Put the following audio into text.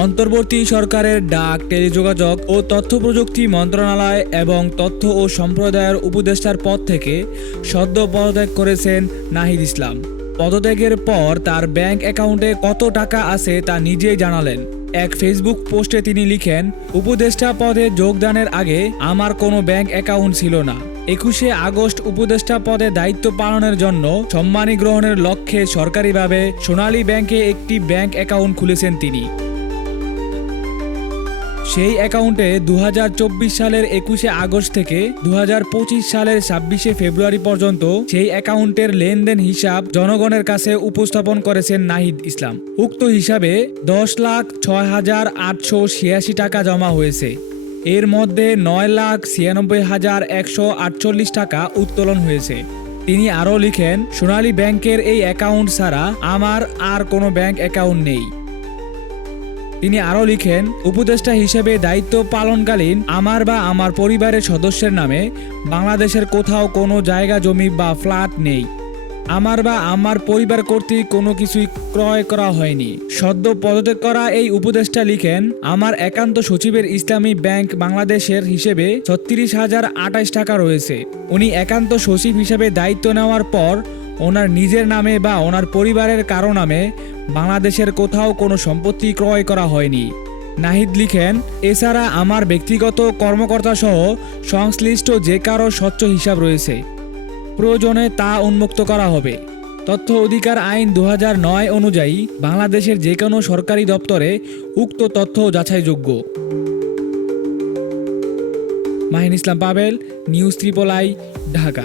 অন্তর্বর্তী সরকারের ডাক, টেলিযোগাযোগ ও তথ্য প্রযুক্তি মন্ত্রণালয় এবং তথ্য ও সম্প্রদায়ের উপদেষ্টার পদ থেকে সদ্য পদত্যাগ করেছেন নাহিদ ইসলাম। পদত্যাগের পর তার ব্যাংক অ্যাকাউন্টে কত টাকা আছে তা নিজেই জানালেন। এক ফেসবুক পোস্টে তিনি লিখেন, উপদেষ্টা পদে যোগদানের আগে আমার কোনো ব্যাংক অ্যাকাউন্ট ছিল না। 21শে আগস্ট উপদেষ্টা পদে দায়িত্ব পালনের জন্য সম্মানী গ্রহণের লক্ষ্যে সরকারিভাবে সোনালী ব্যাংকে একটি ব্যাংক অ্যাকাউন্ট খুলেছেন তিনি। সেই অ্যাকাউন্টে 2024 সালের 21শে আগস্ট থেকে 2025 সালের 26শে ফেব্রুয়ারি পর্যন্ত সেই অ্যাকাউন্টের লেনদেন হিসাব জনগণের কাছে উপস্থাপন করেছেন নাহিদ ইসলাম। উক্ত হিসাবে 10,06,886 টাকা জমা হয়েছে। এর মধ্যে 9,96,148 টাকা উত্তোলন হয়েছে। তিনি আরও লিখেন, সোনালী ব্যাংকের এই অ্যাকাউন্ট ছাড়া আমার আর কোনো ব্যাংক অ্যাকাউন্ট নেই। তিনি আরও লিখেন, উপদেষ্টা হিসেবে দায়িত্ব পালনকালীন আমার বা আমার পরিবারের সদস্যের নামে বাংলাদেশের কোথাও কোনো জায়গা জমি বা ফ্ল্যাট নেই। আমার বা আমার পরিবার কর্তৃক কোনো কিছুই ক্রয় করা হয়নি। সদ্য পদত্যাগ করা এই উপদেষ্টা লিখেন, আমার একান্ত সচিবের ইসলামী ব্যাংক বাংলাদেশের হিসেবে 36,028 টাকা রয়েছে। উনি একান্ত সচিব হিসেবে দায়িত্ব নেওয়ার পর ওনার নিজের নামে বা ওনার পরিবারের কারো নামে বাংলাদেশের কোথাও কোনো সম্পত্তি ক্রয় করা হয়নি। নাহিদ লিখেন, এছাড়া আমার ব্যক্তিগত কর্মকর্তা সহ সংশ্লিষ্ট যে কারো স্বচ্ছ হিসাব রয়েছে, প্রয়োজনে তা উন্মুক্ত করা হবে। তথ্য অধিকার আইন 2009 অনুযায়ী বাংলাদেশের যে কোনো সরকারি দপ্তরে উক্ত তথ্য যাচাইযোগ্য। Mahin Islam Pabel, news triple I, Dhaka.